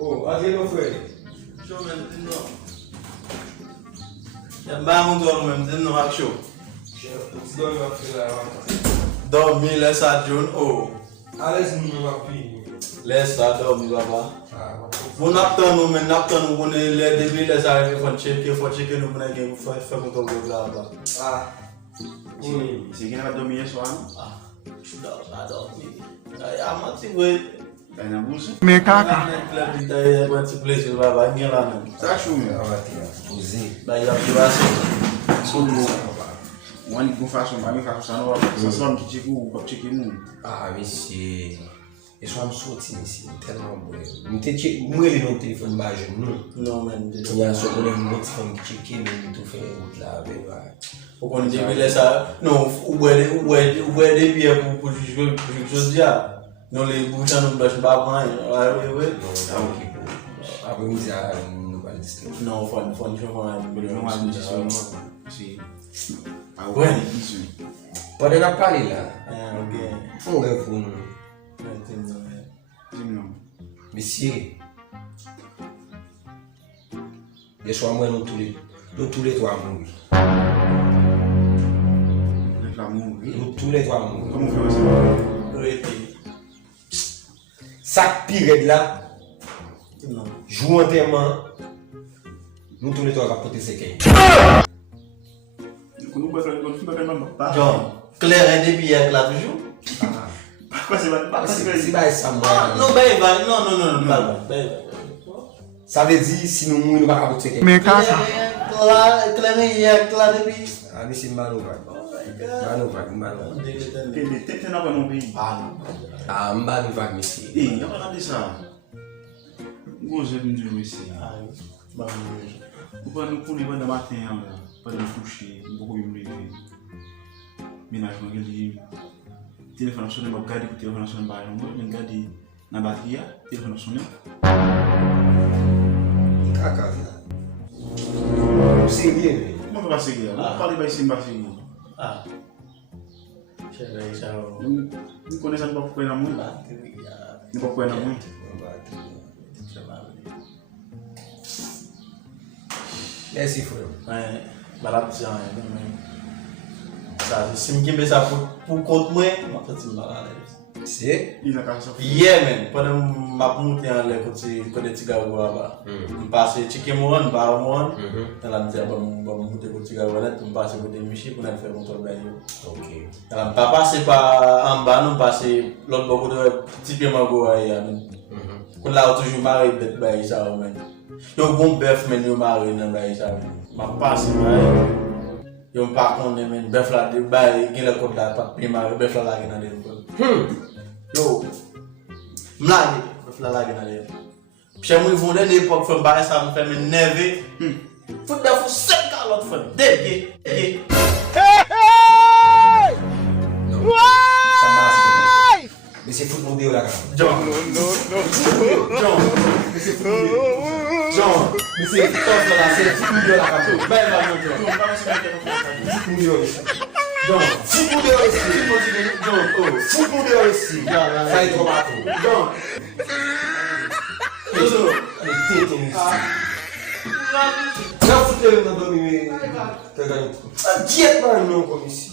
Oh, azi meu frère. Show men, din nou. Ja, ba moun dorm men, din nou ak show. Ti dormi a fi la waka. Dormi, lesa John, oh. Ales nou ma pi. Lesa, dormi baba. Ah, Moun naptan nou men, naptan nou moun le debi lesa revi fon cheke nou moun gen fè moun tol go la baba. ah. Si gen a dormi yeswa? Ah, dormi. Ya mati we. Ay nan bousi? Me kaka. Club di tayo mati place baba, gen la men. Sa chou men? Awati ya. Oze. Ba ya privasi. So wani kon fason, ba mi fason sa nou wap. Sa slom ki cheke ou wap cheke nou. Ah, misi. E so am soti misi. Telman boye. Mwen li non telefon ba jen nou. Non men. Ya so konen mwen telefon ki cheke men tou fe out la ve ba. Ou kon debi lesa. Non, ou bwe debi ya pou jujwe dia. Non le bouchan nou blush ba ban. Non, da ou ki pou. Ape mwen zi a nou ba distre. Non, fon chouman. Non wap di sou nou. Si. A ou Wen. di sou. Pwede na pale la. Ok. Fon gen pou nou. Dim nou. Misi. Yeswa mwen nou tou le to a moui. Le fla mou. Nou tou le to a moui. Komon fè wè se? Rete. Sak pi red la. Non. Jou anterman. Nou tou le to a rapote seke. Konou bè fè nan ba? John, Claire debi ya la toujou? Kwa se ba? Si ba e sa mwen. Non, bay. Non, bay. Sa ve di si nou moun nou ba rapote seke. Me kaka. Claire ya la debi. A mi si mbanou vak. Mbanou vak. Kende, tete nan wè non peyi. A mbanou vak misi. E, yon wè nan de sa. Gwo zè vin di wè si. Ou pa nou kouni wè nan maten yon la. Pa nan kouche, mboko yon mwen menajman gen di telefon an sonen, gadi pou telefon an sonen ba yon mwen gadi nan bateria, telefon an sonen. Kaka zi la. Ou se bien ve. Mwen ka ba sege ya? Mwen pale ba isi mba sege. Ah. Chere, chao. Mwen kone sa nou pa kwen nan mwen? Nou pa kwen nan mwen? Merci frère. Ouais, balap ti an men. Sa, si m kimbe sa pou kont mwen, m apre ti m balade. Se? Yon ka sa fè. Yeah men, pwede m ap mouti an le kote tiga wwa ba. M pase chike mouan, bar mouan. Nan m diya ba m mouti kote tiga wwa net, m pase kote mishi pou nan fè montol ben yo. Ok. Nan m pa pase pa an ba, nou pase lot bo kote tipi ma go a ya men. Koun la ou toujou mare bet bayi sa ou men. Yo bon bef men yo mare nan bayi sa men. Ma pase bayi. Yo pa konde men, bef la de bayi, gen le kote la pat pi mare, bef la lage nan den kon. Yo, mlage, bef la lage nan den. Pche mwen yon den epok fèm bayi sa mwen fèm men neve. Fout bef ou 5 an lot fèm. Deb ye. Mais c'est foot mondial là. John. John. John. Mais c'est foot là, c'est foot mondial là. Ben va John. Foot mondial ici. John. Foot mondial ici. John. Oh. Foot mondial ici. Ça est trop bateau. John. Jojo. Les têtes ici. Ça foot là dans dormir. T'as gagné. Diète pas non comme ici.